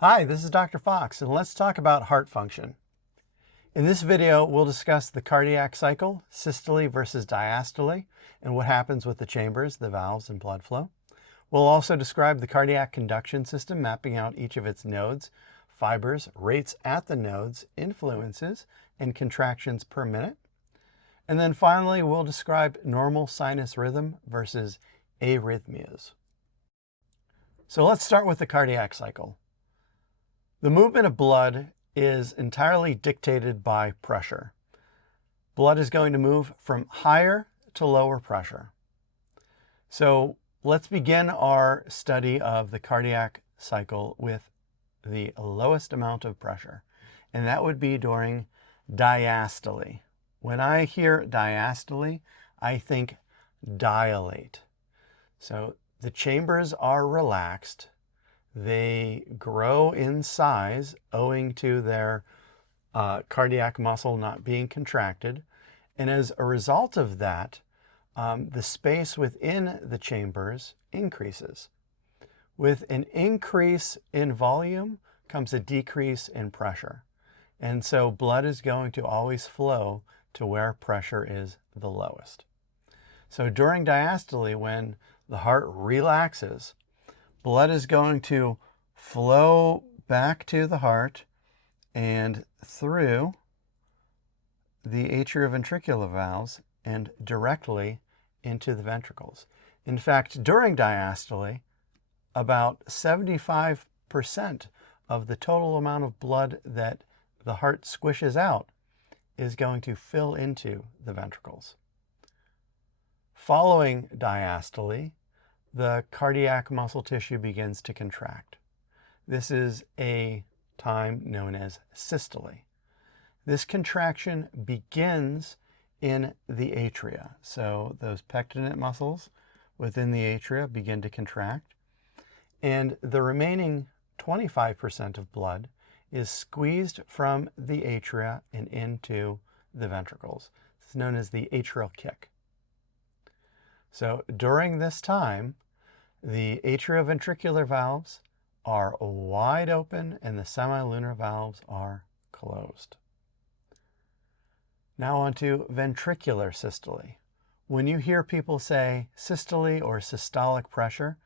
Hi, this is Dr. Fox, and let's talk about heart function. In this video, we'll discuss the cardiac cycle, systole versus diastole, and what happens with the chambers, the valves, and blood flow. We'll also describe the cardiac conduction system, mapping out each of its nodes, fibers, rates at the nodes, influences, and contractions per minute. And then finally, we'll describe normal sinus rhythm versus arrhythmias. So let's start with the cardiac cycle. The movement of blood is entirely dictated by pressure. Blood is going to move from higher to lower pressure. So let's begin our study of the cardiac cycle with the lowest amount of pressure, and that would be during diastole. When I hear diastole, I think dilate. So the chambers are relaxed. They grow in size owing to their cardiac muscle not being contracted. And as a result of that, the space within the chambers increases. With an increase in volume comes a decrease in pressure. And so blood is going to always flow to where pressure is the lowest. So during diastole, when the heart relaxes, blood is going to flow back to the heart and through the atrioventricular valves and directly into the ventricles. In fact, during diastole, about 75% of the total amount of blood that the heart squishes out is going to fill into the ventricles. Following diastole, the cardiac muscle tissue begins to contract. This is a time known as systole. This contraction begins in the atria. So those pectinate muscles within the atria begin to contract, and the remaining 25% of blood is squeezed from the atria and into the ventricles. It's known as the atrial kick. So during this time, the atrioventricular valves are wide open and the semilunar valves are closed. Now on to ventricular systole. When you hear people say systole or systolic pressure,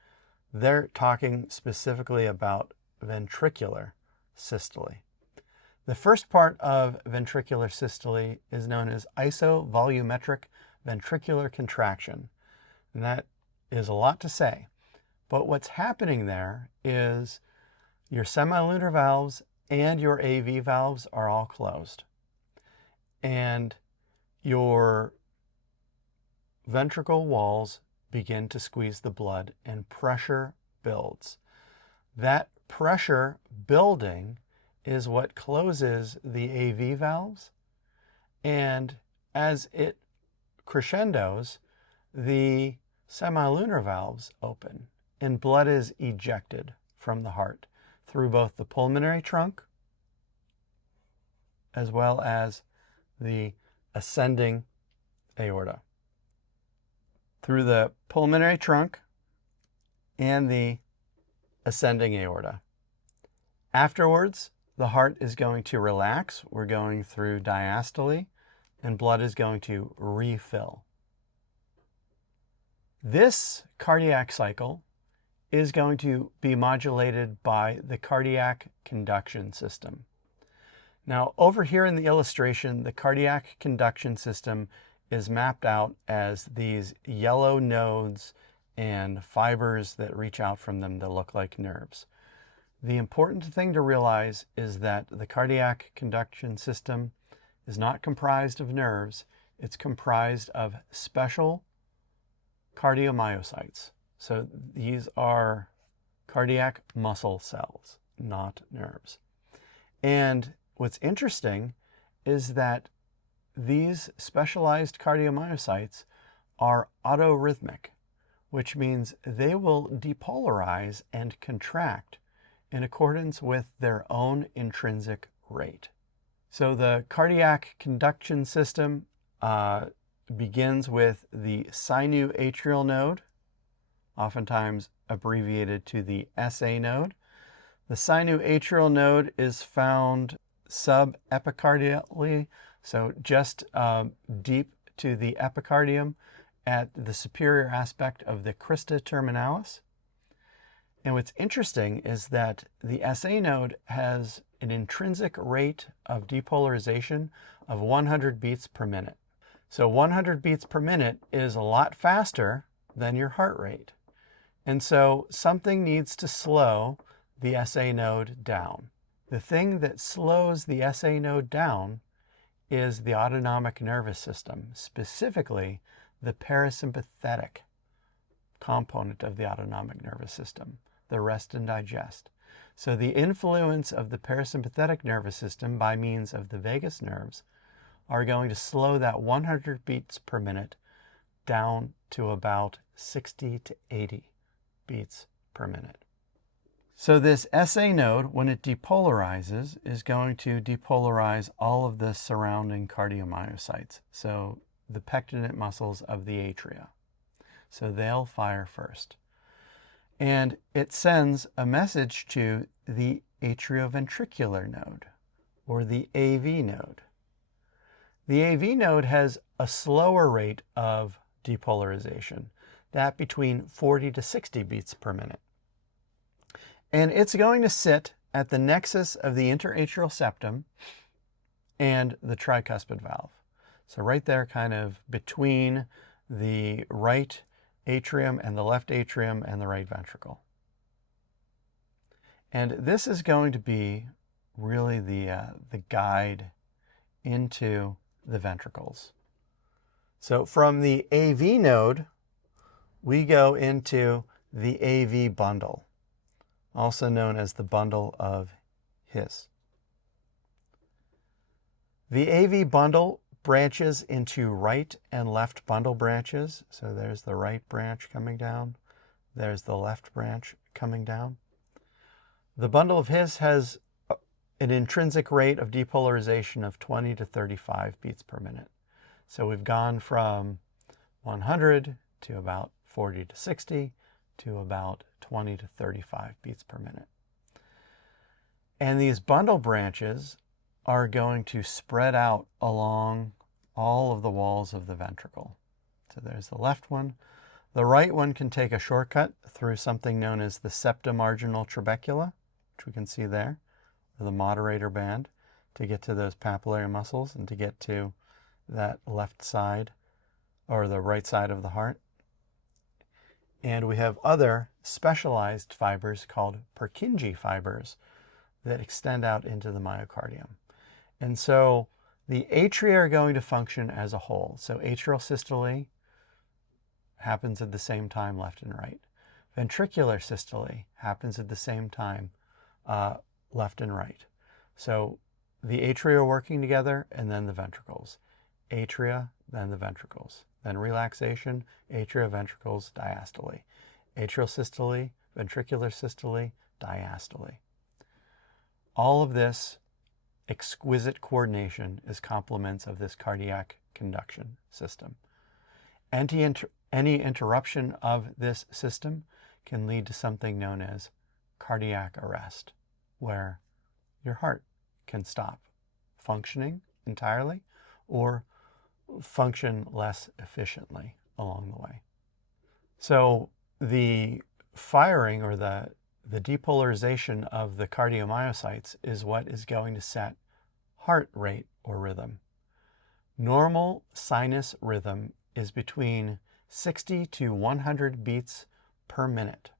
they're talking specifically about ventricular systole. The first part of ventricular systole is known as isovolumetric ventricular contraction, and that is a lot to say. But what's happening there is your semilunar valves and your AV valves are all closed. And your ventricle walls begin to squeeze the blood and pressure builds. That pressure building is what closes the AV valves. And as it crescendos, the semilunar valves open and blood is ejected from the heart through both the pulmonary trunk as well as the ascending aorta. Through the pulmonary trunk and the ascending aorta. Afterwards, the heart is going to relax. We're going through diastole, and blood is going to refill. This cardiac cycle is going to be modulated by the cardiac conduction system. Now, over here in the illustration, the cardiac conduction system is mapped out as these yellow nodes and fibers that reach out from them that look like nerves. The important thing to realize is that the cardiac conduction system is not comprised of nerves. It's comprised of special cardiomyocytes. So these are cardiac muscle cells, not nerves. And what's interesting is that these specialized cardiomyocytes are autorhythmic, which means they will depolarize and contract in accordance with their own intrinsic rate. So the cardiac conduction system begins with the sinoatrial node, oftentimes abbreviated to the SA node. The sinoatrial node is found subepicardially, so just deep to the epicardium at the superior aspect of the crista terminalis. And what's interesting is that the SA node has an intrinsic rate of depolarization of 100 beats per minute. So 100 beats per minute is a lot faster than your heart rate. And so something needs to slow the SA node down. The thing that slows the SA node down is the autonomic nervous system, specifically the parasympathetic component of the autonomic nervous system, the rest and digest. So the influence of the parasympathetic nervous system by means of the vagus nerves are going to slow that 100 beats per minute down to about 60 to 80 beats per minute. So this SA node, when it depolarizes, is going to depolarize all of the surrounding cardiomyocytes, so the pectinate muscles of the atria. So they'll fire first. And it sends a message to the atrioventricular node, or the AV node. The AV node has a slower rate of depolarization, that between 40 to 60 beats per minute. And it's going to sit at the nexus of the interatrial septum and the tricuspid valve. So right there, kind of between the right atrium and the left atrium and the right ventricle. And this is going to be really the guide into the ventricles. So from the AV node, we go into the AV bundle, also known as the bundle of His. The AV bundle branches into right and left bundle branches. So there's the right branch coming down. There's the left branch coming down. The bundle of His has an intrinsic rate of depolarization of 20 to 35 beats per minute. So we've gone from 100 to about 40 to 60 to about 20 to 35 beats per minute. And these bundle branches are going to spread out along all of the walls of the ventricle. So there's the left one. The right one can take a shortcut through something known as the septomarginal trabecula, which we can see there, or the moderator band, to get to those papillary muscles and to get to that left side or the right side of the heart. And we have other specialized fibers called Purkinje fibers that extend out into the myocardium. And so the atria are going to function as a whole. So atrial systole happens at the same time left and right. Ventricular systole happens at the same time left and right. So the atria are working together, and then the ventricles. Atria, then the ventricles. Then relaxation, atria, ventricles, diastole. Atrial systole, ventricular systole, diastole. All of this exquisite coordination is complements of this cardiac conduction system. Any interruption of this system can lead to something known as cardiac arrest, where your heart can stop functioning entirely or function less efficiently along the way. So the firing or the depolarization of the cardiomyocytes is what is going to set heart rate or rhythm. Normal sinus rhythm is between 60 to 100 beats per minute.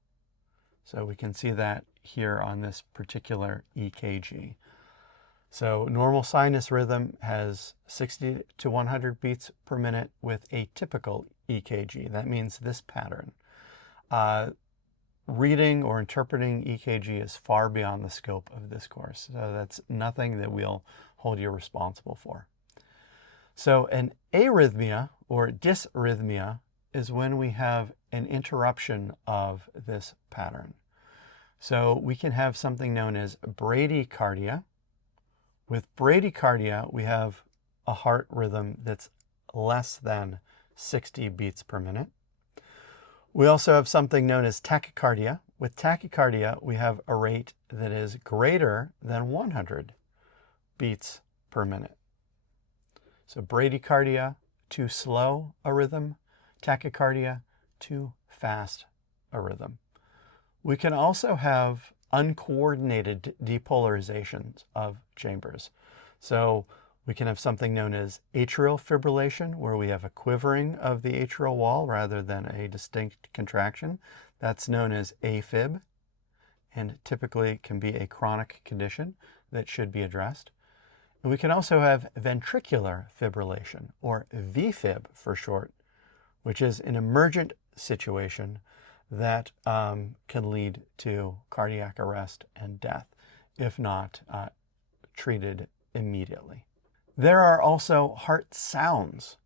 So we can see that here on this particular EKG. So normal sinus rhythm has 60 to 100 beats per minute with a typical EKG. That means this pattern. Reading or interpreting EKG is far beyond the scope of this course. So that's nothing that we'll hold you responsible for. So an arrhythmia or dysrhythmia is when we have an interruption of this pattern. So we can have something known as bradycardia. With bradycardia, we have a heart rhythm that's less than 60 beats per minute. We also have something known as tachycardia, With tachycardia, we have a rate that is greater than 100 beats per minute. So bradycardia, too slow a rhythm. Tachycardia, too fast a rhythm. We can also have uncoordinated depolarizations of chambers. So we can have something known as atrial fibrillation, where we have a quivering of the atrial wall rather than a distinct contraction. That's known as AFib, and typically can be a chronic condition that should be addressed. And we can also have ventricular fibrillation, or VFib for short, which is an emergent situation that can lead to cardiac arrest and death if not treated immediately. There are also heart sounds,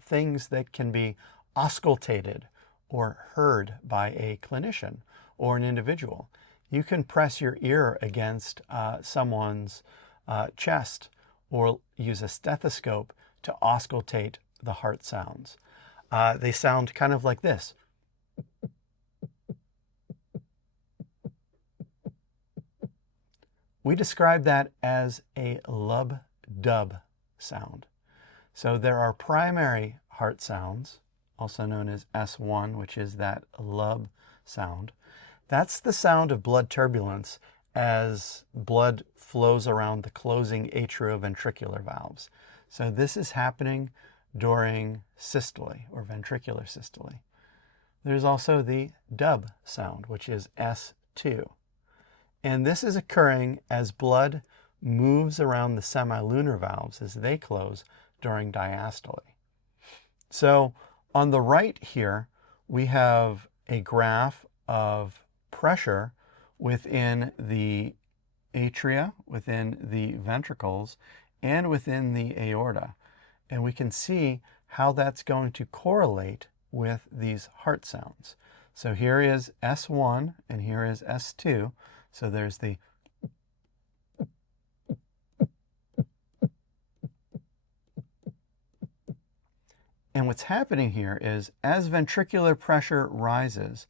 things that can be auscultated or heard by a clinician or an individual. You can press your ear against someone's chest or use a stethoscope to auscultate the heart sounds. They sound kind of like this. We describe that as a lub-dub sound. So there are primary heart sounds, also known as S1, which is that lub sound. That's the sound of blood turbulence as blood flows around the closing atrioventricular valves. So this is happening during systole or ventricular systole. There's also the dub sound, which is S2. And this is occurring as blood moves around the semilunar valves as they close during diastole. So on the right here, we have a graph of pressure within the atria, within the ventricles, and within the aorta. And we can see how that's going to correlate with these heart sounds. So here is S1 and here is S2. So there's the and what's happening here is as ventricular pressure rises,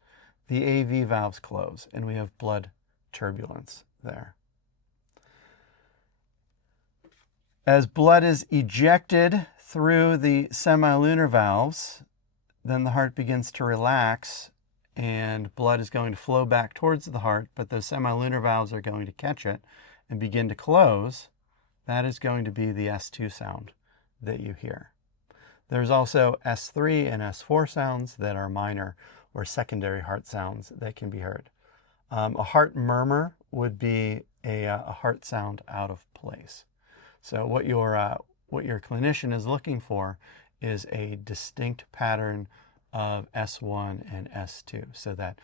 the AV valves close and we have blood turbulence there. As blood is ejected through the semilunar valves, then the heart begins to relax and blood is going to flow back towards the heart, but those semilunar valves are going to catch it and begin to close. That is going to be the S2 sound that you hear. There's also S3 and S4 sounds that are minor or secondary heart sounds that can be heard. A heart murmur would be a heart sound out of place. So what your clinician is looking for is a distinct pattern of S1 and S2, so that,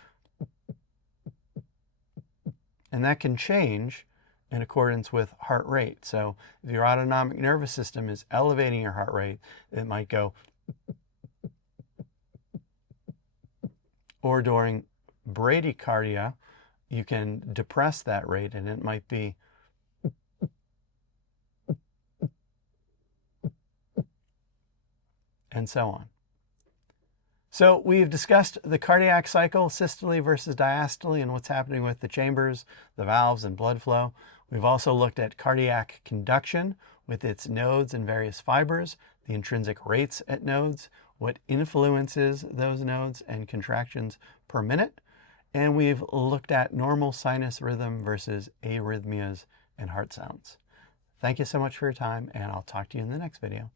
and that can change in accordance with heart rate. So if your autonomic nervous system is elevating your heart rate, it might go, or during bradycardia, you can depress that rate and it might be, and so on. So we've discussed the cardiac cycle, systole versus diastole, and what's happening with the chambers, the valves, and blood flow. We've also looked at cardiac conduction with its nodes and various fibers, the intrinsic rates at nodes, what influences those nodes and contractions per minute. And we've looked at normal sinus rhythm versus arrhythmias and heart sounds. Thank you so much for your time, and I'll talk to you in the next video.